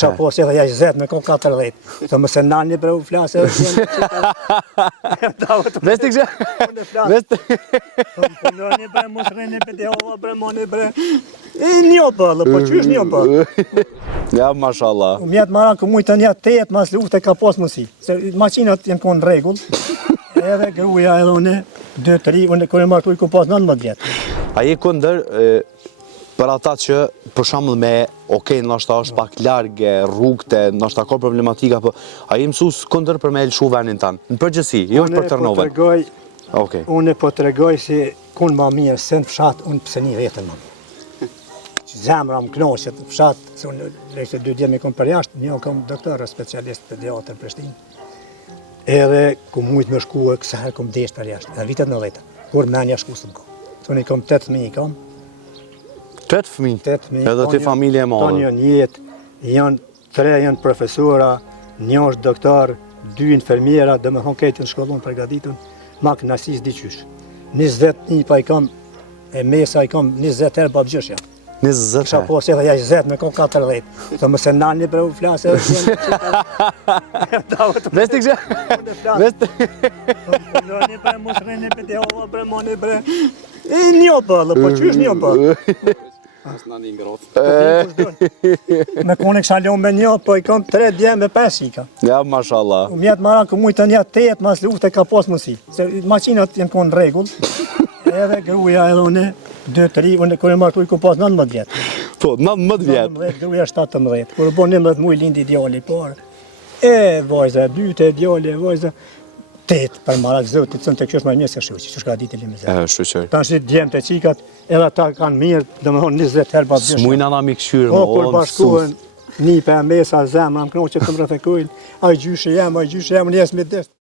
Qa po që edhe ja 20 me ko 40. Të më se nani bre u flasë edhe Vesti kështë? Vesti? Punoni bre, mos rreni për të hova bre, moni bre. Një bëllë, po qysh një bëllë? Ja, mashallah. Mjetë maran ku mujtë të një 8 mas lufte ka pos mësi. Se makinat jenë konë regull. Edhe gruja edhe une, 2-3, une kërë martu i ku pas 19 vjetë. A je kundër për ata që, për shembull me, ndoshta është pak largë rrugëte, ndoshta ka problematika, po a je mësues kundër për me lëshu vendin tanë? Në përgjithësi, jo për Tërnovën. Unë po tregoj si kun ma mirë se në fshat, unë pse një vetën më. Zemra më knoqet në fshat, se unë lejtë 2 djemë i kom për jashtë, një kom doktorë, specialist pediatër në Prishtinë. Edhe ku mujtë me shku e kësa herë kom desh për jashtë, edhe vitet 90, kur menja shku së më kom. Unë i kom 8 fëmijë i kom. 8 fëmijë? Edhe ti familje e madhe? Tonë janë jetë, 3 janë profesora, 1 është doktor, 2 infermiera, dhe me thonë kejtë në shkollon përgatitën, mak nasis diqysh. 21 pa i kom, e mesa i kom 20 herë babgjëshja. 20 Qa po që edhe ja 20 me ko 40. Të më se nani bre u flasë edhe Vesti kështë? Vesti? Punoni bre, mos rreni për të hova bre, moni bre. Një bëllë, po qysh një bëllë? Me kone kësha ljonë me një, po i kom 3 djemë me 5 ika. Ja, mashallah. Mjetë maran ku mujtë të një 8 mas lufte ka pos mësi. Se makinat jenë konë regull. Edhe gruja edhe une, 2-3, une kërë martu i ku pas 19 vjetë. Po, 19 vjetë? 19, gruja 17. Kërë bo 11 muj lindi djali parë. E, vajza, 2 djali, vajza, 8 për marak zotit, cënë të kjo është më mirë se shuqë, që shka ditë limizet. Shuqër. Ta është djemë të qikat, edhe ata kanë mirë, dhe më thonë 20 herë babgjësha. S'mujna na mi këshyrë, O, kur bashkohen, një për mesa, zemra, më knoqë që të më rëthekojnë, a i gjyshë jam, njësë mi dështë.